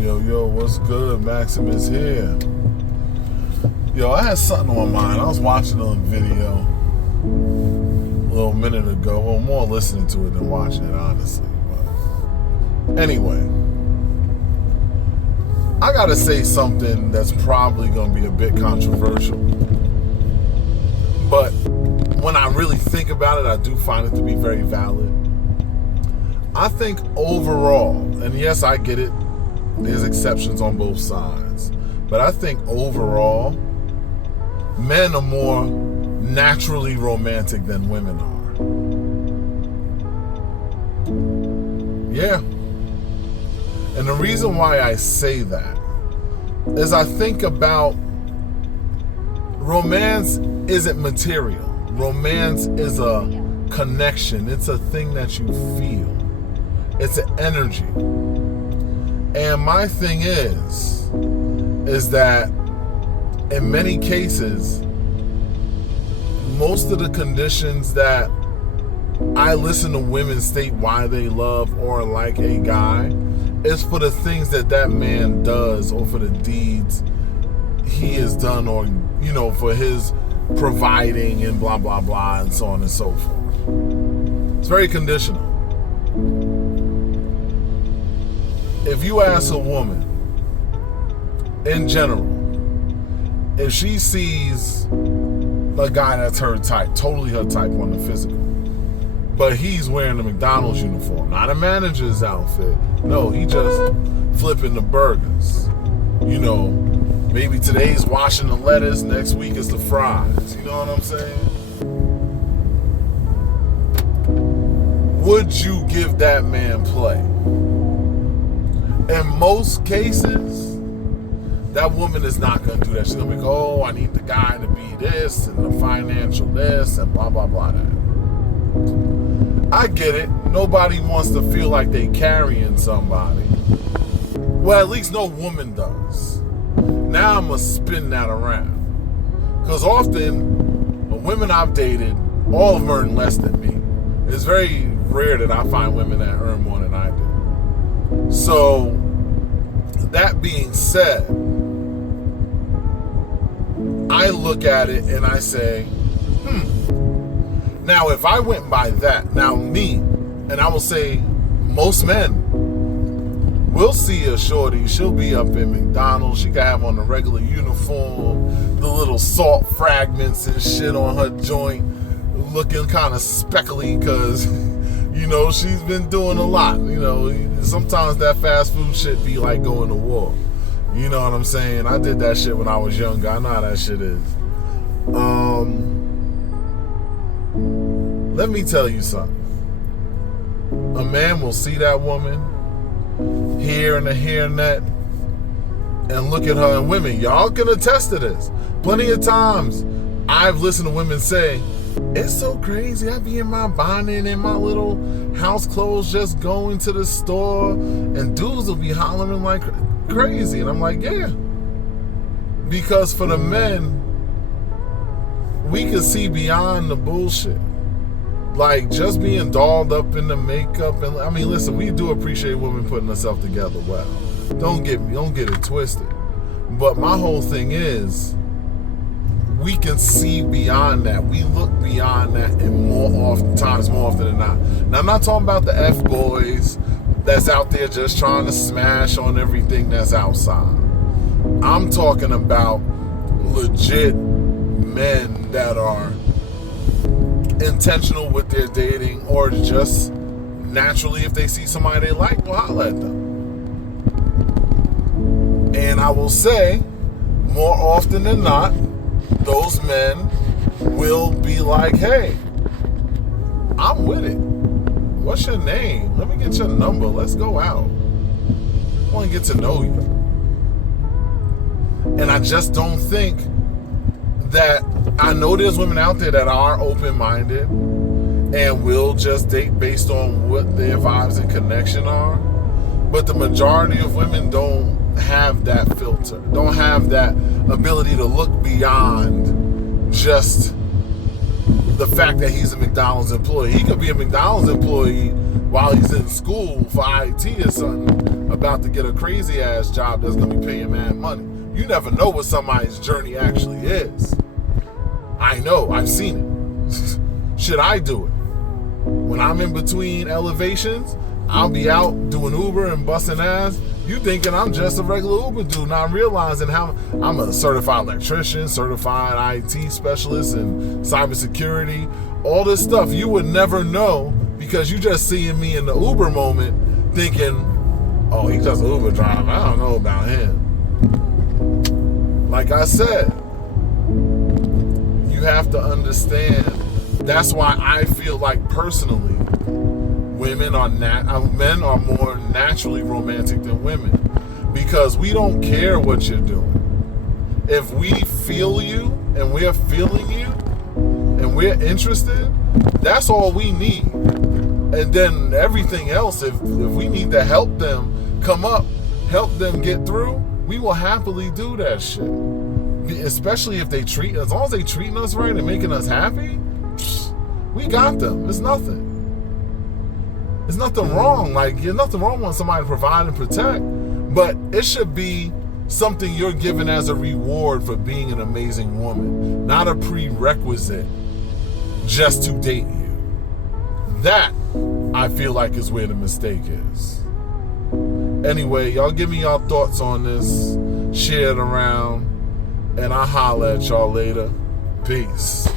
Yo, what's good? Maximus here. Yo, I had something on my mind. I was watching a video a little minute ago. Well, more listening to it than watching it, honestly. But anyway, I gotta say something that's probably gonna be a bit controversial. But when I really think about it, I do find it to be very valid. I think overall, and yes, I get it, there's exceptions on both sides, but I think overall, men are more naturally romantic than women are. Yeah. And the reason why I say that is I think about romance isn't material. Romance is a connection. It's a thing that you feel. It's an energy. And my thing is that in many cases, most of the conditions that I listen to women state why they love or like a guy is for the things that man does or for the deeds he has done or, for his providing and blah, blah, blah, and so on and so forth. It's very conditional. If you ask a woman, in general, if she sees a guy that's her type, totally her type on the physical, but he's wearing a McDonald's uniform, not a manager's outfit, no, he just flipping the burgers, maybe today's washing the lettuce, next week is the fries, you know what I'm saying? Would you give that man play? In most cases, that woman is not going to do that. She's going to be like, oh, I need the guy to be this and the financial this and blah, blah, blah, that. I get it. Nobody wants to feel like they carrying somebody. Well, at least no woman does. Now I'm going to spin that around. Because often, the women I've dated, all of them earn less than me. It's very rare that I find women that earn more than I do. So, that being said, I look at it and I say, Now, if I went by that, now me, and I will say most men will see a shorty, she'll be up in McDonald's, she can have on the regular uniform, the little salt fragments and shit on her joint, looking kind of speckly because, she's been doing a lot. Sometimes that fast food shit be like going to war. You know what I'm saying? I did that shit when I was younger. I know how that shit is. Let me tell you something. A man will see that woman, here and the hairnet, and look at her. And women, y'all can attest to this. Plenty of times, I've listened to women say, it's so crazy. I be in my bonnet and my little house clothes just going to the store and dudes will be hollering like crazy. And I'm like, yeah. Because for the men, we can see beyond the bullshit. Like just being dolled up in the makeup. And I mean, listen, we do appreciate women putting herself together well. Don't get it twisted. But my whole thing is, we can see beyond that. We look beyond that and more often than not. Now, I'm not talking about the F-boys that's out there just trying to smash on everything that's outside. I'm talking about legit men that are intentional with their dating or just naturally, if they see somebody they like, will holler at them. And I will say, more often than not, those men will be like, hey, I'm with it. What's your name? Let me get your number. Let's go out. I want to get to know you. And I just don't think that, I know there's women out there that are open-minded and will just date based on what their vibes and connection are. But the majority of women don't have that filter, don't have that ability to look beyond just the fact that he's a McDonald's employee. He could be a McDonald's employee while he's in school for IT or something, about to get a crazy ass job that's gonna be paying mad money. You never know what somebody's journey actually is. I know, I've seen it. Should I do it? When I'm in between elevations, I'll be out doing Uber and busting ass. You thinking I'm just a regular Uber dude, not realizing how I'm a certified electrician, certified IT specialist, and cybersecurity. All this stuff you would never know because you just seeing me in the Uber moment thinking, oh, he's just an Uber driver. I don't know about him. Like I said, you have to understand. That's why I feel like personally, men are more naturally romantic than women, because we don't care what you're doing. If we feel you and we're feeling you and we're interested, that's all we need. And then everything else, if we need to help them come up, help them get through, we will happily do that shit. Especially if they treat, as long as they treating us right and making us happy, we got them. It's nothing. There's nothing wrong. Like, there's nothing wrong with somebody to provide and protect, but it should be something you're given as a reward for being an amazing woman, not a prerequisite just to date you. That, I feel like, is where the mistake is. Anyway, y'all give me y'all thoughts on this. Share it around, and I'll holler at y'all later. Peace.